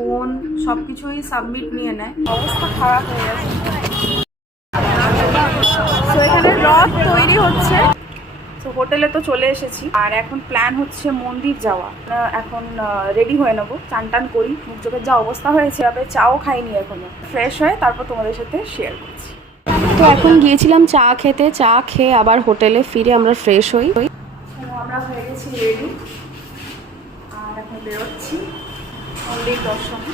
Phone সব কিছুই submit নিয়ে নেয়, অবস্থা খারাপ হয়ে গেছে। তো এখানে রথ তৈরি হচ্ছে। তো হোটেলে তো চলে এসেছি, আর এখন প্ল্যান হচ্ছে মন্দির যাওয়া। এখন রেডি হয়ে নেবো, চান টান করি, মুখ চোখের যা অবস্থা হয়েছে, তবে চাও খাইনি এখনো, ফ্রেশ হয়ে তারপর তোমাদের সাথে শেয়ার করছি। তো এখন গিয়েছিলাম চা খেতে, চা খেয়ে আবার হোটেলে ফিরে আমরা ফ্রেশ হই। আমরা হয়ে গেছি রেডি, আর এখন বেরোচ্ছি মন্দির দর্শনে।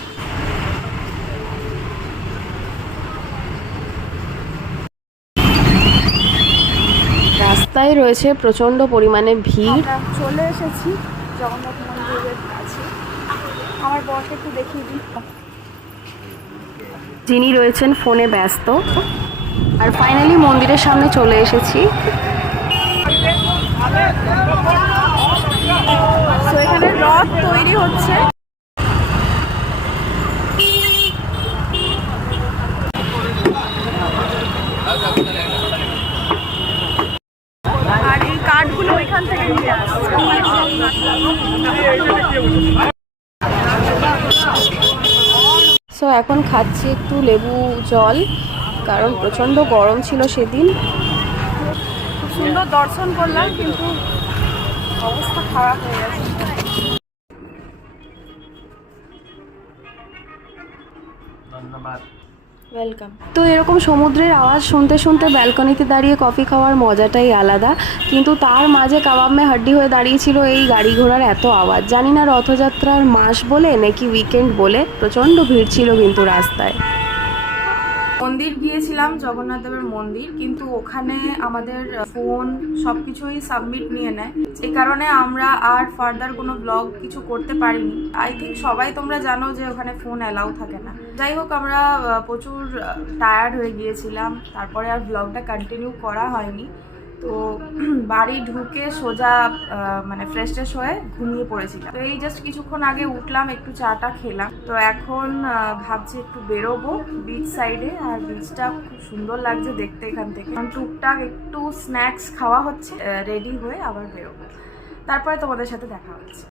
রাস্তায় রয়েছে প্রচণ্ড পরিমাণে ভিড়। আমরা চলে এসেছি জগন্নাথ মন্দিরের কাছে। আমার বরকে একটু দেখিয়ে দিই। যিনি রয়েছেন ফোনে ব্যস্ত। আর ফাইনালি মন্দিরের সামনে চলে এসেছি। তো এখানে রথ তৈরি হচ্ছে। আর এই কাঠগুলো এখান থেকে নিয়ে আসছে। সো এখন খাচ্ছি একটু লেবু জল, কারণ প্রচণ্ড গরম ছিল সেদিন। খুব সুন্দর দর্শন করলাম, কিন্তু অবস্থা খারাপ হয়ে গেছে। ধন্যবাদ, ওয়েলকাম। তো এরকম সমুদ্রের আওয়াজ শুনতে শুনতে ব্যালকনিতে দাঁড়িয়ে কফি খাওয়ার মজাটাই আলাদা, কিন্তু তার মাঝে কাবাব মে হাড্ডি হয়ে দাঁড়িয়েছিল এই গাড়ি ঘোড়ার এত আওয়াজ। জানি না রথযাত্রার মাস বলে নাকি উইকেন্ড বলে প্রচণ্ড ভিড় ছিল কিন্তু রাস্তায়। মন্দির গিয়েছিলাম, জগন্নাথ দেবের মন্দির, কিন্তু ওখানে আমাদের ফোন সবকিছুই সাবমিট নিয়ে নেয়। এই কারণে আমরা আর ফার্দার কোনো ব্লগ কিছু করতে পারিনি। আই থিঙ্ক সবাই তোমরা জানো যে ওখানে ফোন অ্যালাউ থাকে না। যাই হোক, আমরা প্রচুর টায়ার্ড হয়ে গিয়েছিলাম, তারপরে আর ব্লগটা কন্টিনিউ করা হয়নি। তো বাড়ি ঢুকে সোজা মানে ফ্রেশ ট্রেশ হয়ে ঘুমিয়ে পড়েছিলাম। তো এই জাস্ট কিছুক্ষণ আগে উঠলাম, একটু চাটা খেলাম। তো এখন ভাবছি একটু বেরোবো বিচ সাইডে, আর বিচটা খুব সুন্দর লাগছে দেখতে এখান থেকে। টুকটাক একটু স্ন্যাক্স খাওয়া হচ্ছে, রেডি হয়ে আবার বেরোবো, তারপরে তোমাদের সাথে দেখা হচ্ছে।